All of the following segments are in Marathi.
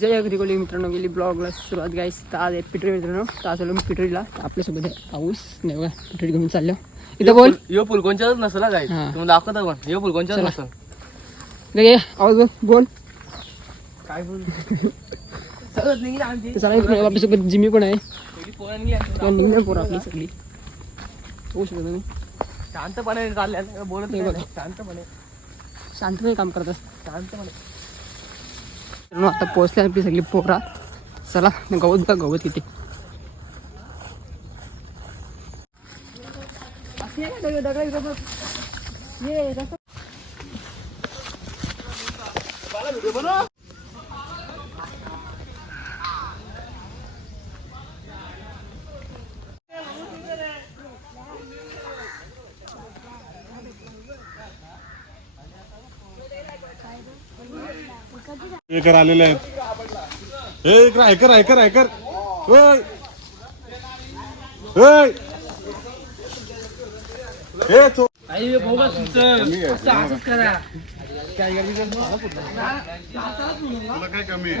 जय अग्रिकोली मित्रांनो गेली ब्लॉगला सुरुवात. गाईस तर आज पिटरी मित्रांनो. तर आज आलो मी पिटरीला आपल्यासोबत आहे पाऊस. नाही बघा पिटरी घेऊन चाललो. इथं बोल. यो फुलकोनच्याच नसेल हा काय हा. तुम्ही दाखवता पण यो फुलकोनच्याच चला. नसेल. लगे आवाज बोल. बोल. काय बोल? तर चला मित्रांनो, आपल्यासोबत जिमी पण आहे. निघणार पोरं आपली सगळी. होऊ शकतो तुम्ही शांतपणे चालल्या बोलत नाही नाही. बघा. शांतपणे. शांतपणे काम करत असतात शांतपणे. आता पोचले आम्ही सगळी पोरा. चला गवत का गवत किती. एकर आलेले आहेत. ए इकडं ऐकर ऐकर ऐकर ओय. ओय. ए तो कमी आहे. तुला काय कमी आहे?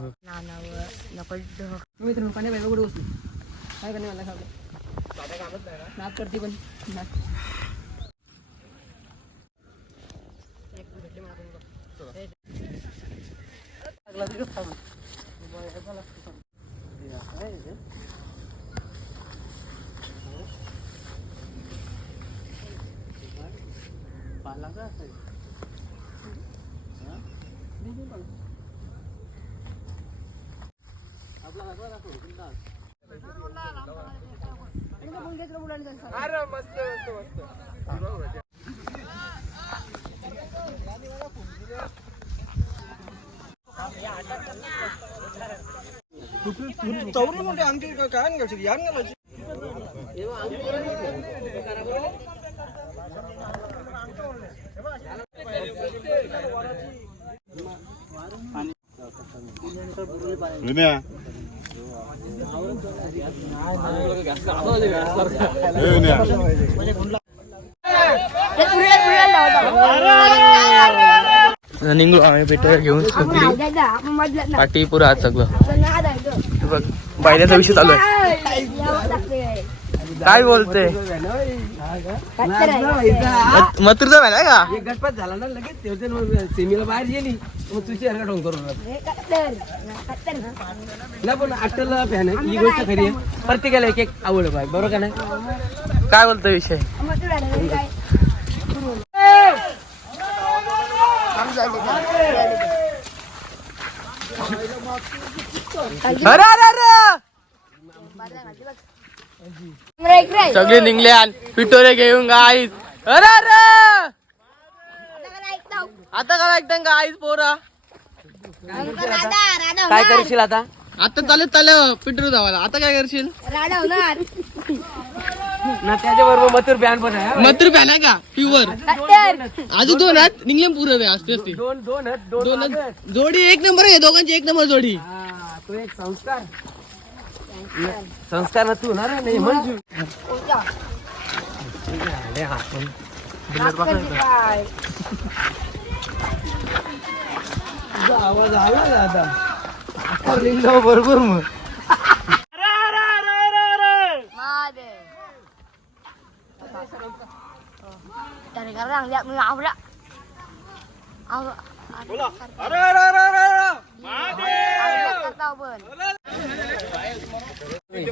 नानावर नको ढग. मित्रांनो पाण्या बाय कुठे बसली काय करणे मला खावलं नाक करते पण नाक तवरी म्हणजे आमची काय घ्यायची यान घालायची विनया निघलो आम्ही पेट्रोल घेऊन सगळी. पाठी पुरा आज सगळं. पण बघ विषय चालू आहे. काय बोलते? मथुरचा आहे का? एक गटपात झाला ना लगेच. तेवढे सेमीला बाहेर गेली. मग तुझी हरकत करून ना. ना पण अट्टलला फॅन आहे. ही गोष्ट खरी आहे. प्रत्येकाला एक एक आवड आहे बरोबर का नाही? काय बोलतोय विषय? अरे अरे अरे. सगळे निघले पिटोरे घेऊन गाईस अरे अरे आता काय ऐकताव? आता काय ऐकता पोरा अंकल राधा, राधा काय. करशील आता आता चालत चाललं पिटोरे धावायला आता काय करशील. ना त्याच्याबरोबर मथुर बॅन पण आहे हा. का प्युअर. अजून दोन आहेत निघले पुरं असते असते दोन दोन दोन. जोडी एक नंबर आहे दोघांची एक नंबर जोडी हा, तो एक संस्कार संस्कार ना तू होणार आहे, नाही मंजू कोणता? अरे हा पण. अक्कलची काय? तुझा आवाज आला ना आता आता लिहिलं बरोबर मग Mahadev. Dari sekarang lihat mengawrak. Awak. अरे अरे अरे अरे अरे.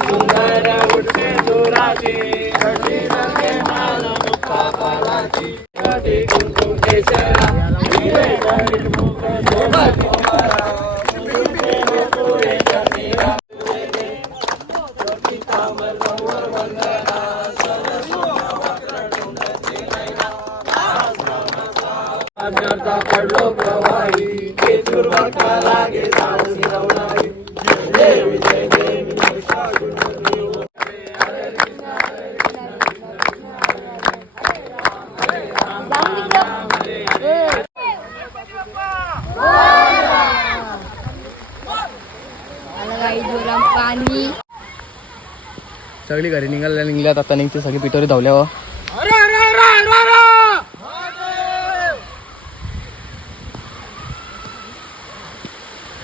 होणार गाई आरती बोल ही आमची पिटोरी का बालांची पाणी सगळी घरी निघाल्या निघल्यात आता निघते सगळी पिटोरी धावल्यावर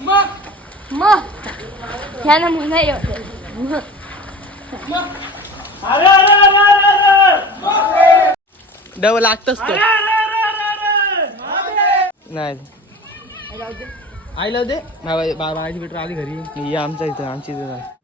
मग. मग ह्यानं म्हणा मग डबल लागतच तो. नाही. आई लाव दे. बाबाची बेटर आली घरी. ही आमच्या इथं आमची इथं आहे.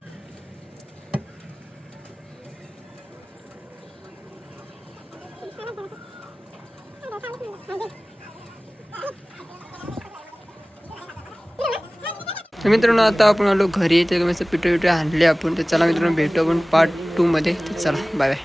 तर मित्रांनो आता आपण आलो घरी. ते पिठं पिठं आणले आपण. तर चला मित्रांनो भेटू आपण पार्ट टूमध्ये तर चला बाय बाय